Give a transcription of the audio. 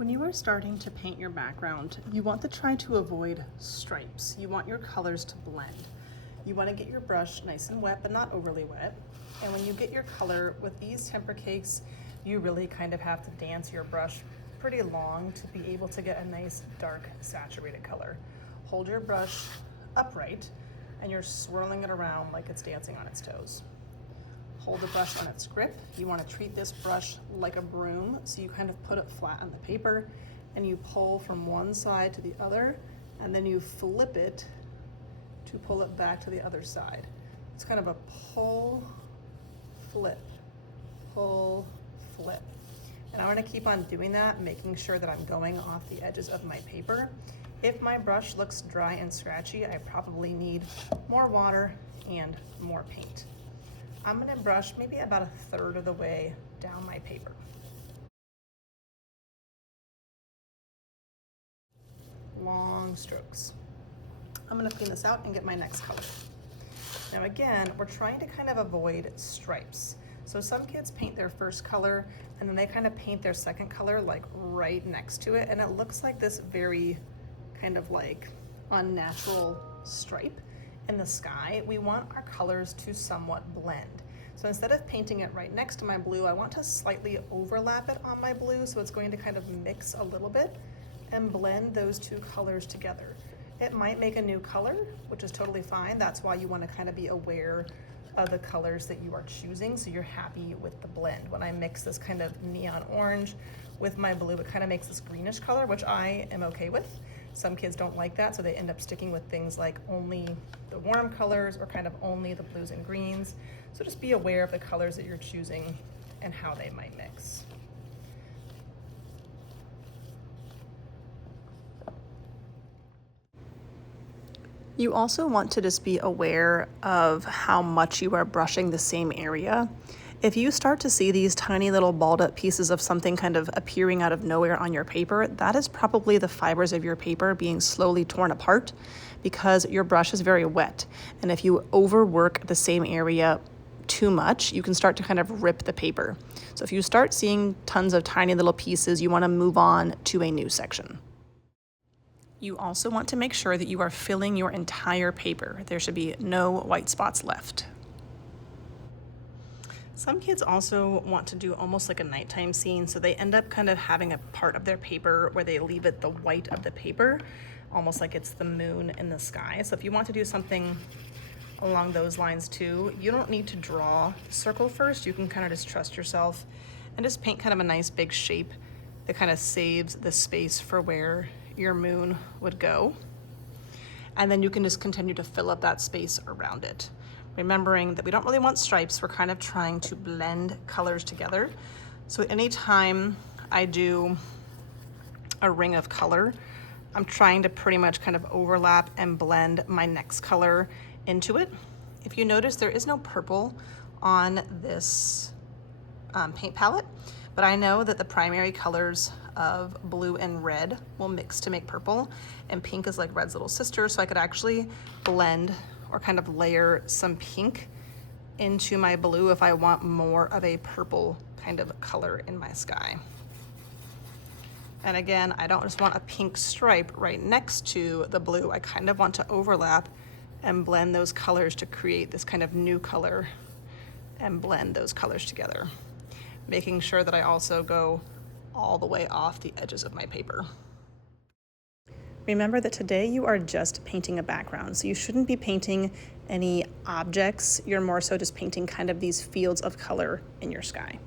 When you are starting to paint your background, you want to try to avoid stripes. You want your colors to blend. You want to get your brush nice and wet, but not overly wet. And when you get your color with these temper cakes, you really kind of have to dance your brush pretty long to be able to get a nice dark saturated color. Hold your brush upright and you're swirling it around like it's dancing on its toes. Hold the brush on its grip. You want to treat this brush like a broom, so you kind of put it flat on the paper and you pull from one side to the other, and then you flip it to pull it back to the other side. It's kind of a pull, flip, pull, flip. And I want to keep on doing that, making sure that I'm going off the edges of my paper. If my brush looks dry and scratchy, I probably need more water and more paint. I'm going to brush maybe about 1/3 of the way down my paper. Long strokes. I'm going to clean this out and get my next color. Now again, we're trying to kind of avoid stripes. So some kids paint their first color and then they kind of paint their second color like right next to it, and it looks like this very kind of like unnatural stripe in the sky. We want our colors to somewhat blend. So instead of painting it right next to my blue, I want to slightly overlap it on my blue, so it's going to kind of mix a little bit and blend those two colors together. It might make a new color, which is totally fine. That's why you want to kind of be aware of the colors that you are choosing, so you're happy with the blend. When I mix this kind of neon orange with my blue, it kind of makes this greenish color, which I am okay with. Some kids don't like that, so they end up sticking with things like only the warm colors or kind of only the blues and greens. So just be aware of the colors that you're choosing and how they might mix. You also want to just be aware of how much you are brushing the same area. If you start to see these tiny little balled up pieces of something kind of appearing out of nowhere on your paper, that is probably the fibers of your paper being slowly torn apart because your brush is very wet. And if you overwork the same area too much, you can start to kind of rip the paper. So if you start seeing tons of tiny little pieces, you want to move on to a new section. You also want to make sure that you are filling your entire paper. There should be no white spots left. Some kids also want to do almost like a nighttime scene, so they end up kind of having a part of their paper where they leave it the white of the paper, almost like it's the moon in the sky. So if you want to do something along those lines too, you don't need to draw the circle first. You can kind of just trust yourself and just paint kind of a nice big shape that kind of saves the space for where your moon would go. And then you can just continue to fill up that space around it. Remembering that we don't really want stripes, we're kind of trying to blend colors together. So anytime I do a ring of color, I'm trying to pretty much kind of overlap and blend my next color into it. If you notice, there is no purple on this paint palette, but I know that the primary colors of blue and red will mix to make purple, and pink is like red's little sister, so I could actually blend or kind of layer some pink into my blue if I want more of a purple kind of color in my sky. And again, I don't just want a pink stripe right next to the blue. I kind of want to overlap and blend those colors to create this kind of new color and blend those colors together, making sure that I also go all the way off the edges of my paper. Remember that today you are just painting a background, so you shouldn't be painting any objects. You're more so just painting kind of these fields of color in your sky.